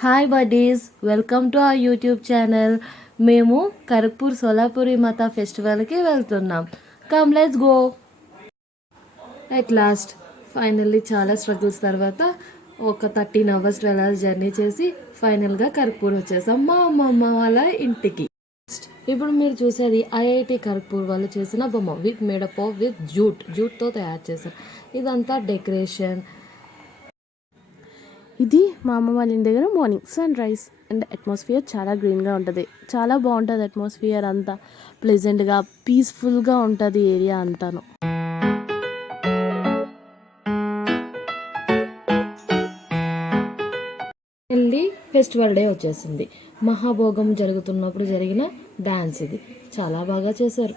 Hi buddies, welcome to our YouTube channel. మేము కరక్పూర్ సోలాపురి మాతా ఫెస్టివల్కి వెళ్తున్నాం. Come let's go. At last finally చాలా స్ట్రగుల్స్ తర్వాత ఒక 13 అవర్స్ 12 అవర్స్ జర్నీ చేసి ఫైనల్గా కరక్పూర్ వచ్చేసాం మా అమ్మమ్మ వాళ్ళ ఇంటికి. ఇప్పుడు మీరు చూసేది ఐఐటి కరక్పూర్ వాళ్ళు చేసిన బొమ్మ విత్ మేడప్ ఆఫ్ విత్ జూట్తో తయారు చేశారు. ఇదంతా డెకరేషన్. ఇది మా అమ్మ వాళ్ళ ఇంటి దగ్గర morning sunrise and atmosphere చాలా గ్రీన్గా ఉంటుంది. చాలా బాగుంటుంది అట్మాస్ఫియర్ అంతా, ప్లెజెంట్గా పీస్ఫుల్గా ఉంటుంది ఏరియా అంతాను. మళ్ళీ ఫెస్టివల్ డే వచ్చేసింది. మహాభోగం జరుగుతున్నప్పుడు జరిగిన డ్యాన్స్ ఇది చాలా బాగా చేశారు.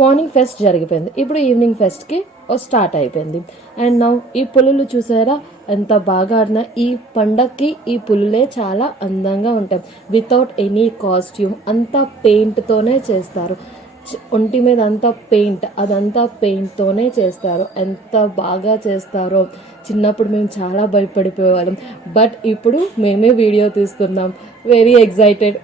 మార్నింగ్ ఫెస్ట్ జరిగిపోయింది. ఇప్పుడు ఈవినింగ్ ఫెస్ట్కి స్టార్ట్ అయిపోయింది. అండ్ నౌ ఈ పులులు చూసారా ఎంత బాగా ఆడినా. ఈ పండక్కి ఈ పులులే చాలా అందంగా ఉంటాయి. వితౌట్ ఎనీ కాస్ట్యూమ్, అంతా పెయింట్తోనే చేస్తారు. ఒంటి మీద అంతా పెయింట్, అదంతా పెయింట్తోనే చేస్తారు. ఎంత బాగా చేస్తారో. చిన్నప్పుడు మేము చాలా భయపడిపోయేవాళ్ళం, బట్ ఇప్పుడు మేమే వీడియో తీస్తున్నాం. Very excited.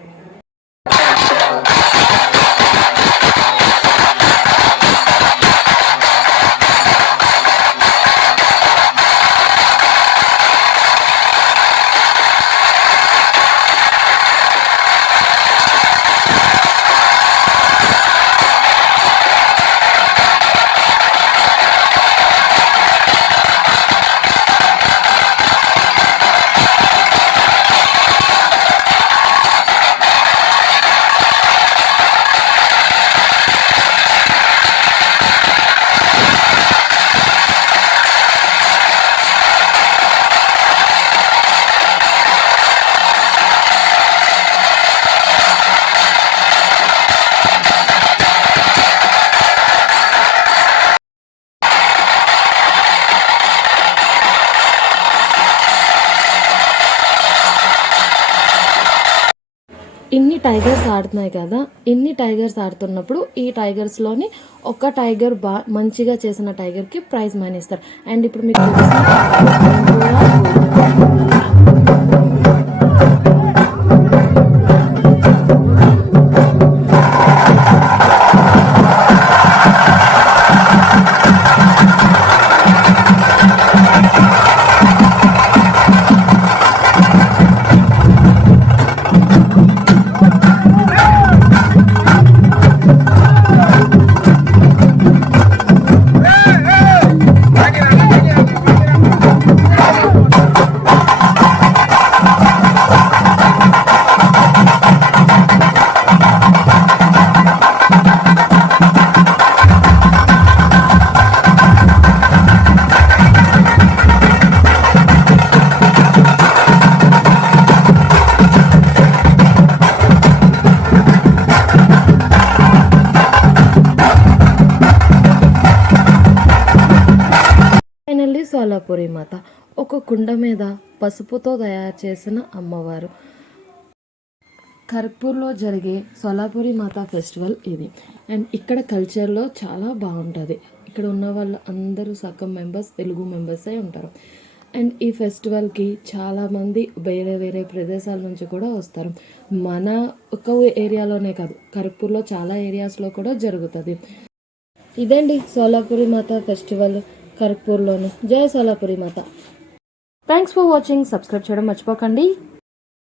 ఇన్ని టైగర్స్ ఆడుతున్నాయి కదా, ఇన్ని టైగర్స్ ఆడుతున్నప్పుడు ఈ టైగర్స్లోని ఒక టైగర్ మంచిగా చేసిన టైగర్కి ప్రైజ్ మనీ ఇస్తారు. అండ్ ఇప్పుడు మీకు సోలాపురి మాత. ఒక కుండ మీద పసుపుతో తయారు చేసిన అమ్మవారు. ఖరగ్పూర్లో జరిగే సోలాపురి మాత ఫెస్టివల్ ఇది. అండ్ ఇక్కడ కల్చర్లో చాలా బాగుంటుంది. ఇక్కడ ఉన్న వాళ్ళు అందరూ సగం మెంబర్స్ తెలుగు మెంబర్సే ఉంటారు. అండ్ ఈ ఫెస్టివల్కి చాలామంది వేరే వేరే ప్రదేశాల నుంచి కూడా వస్తారు. మన ఒక ఏరియాలోనే కాదు, ఖరగ్పూర్లో చాలా ఏరియాస్లో కూడా జరుగుతుంది. ఇదండి సోలాపురి మాత ఫెస్టివల్ ఖరగ్పూర్లోని. జై సోలాపురి మాత. Thanks for watching. సబ్స్క్రైబ్ చేయడం మర్చిపోకండి.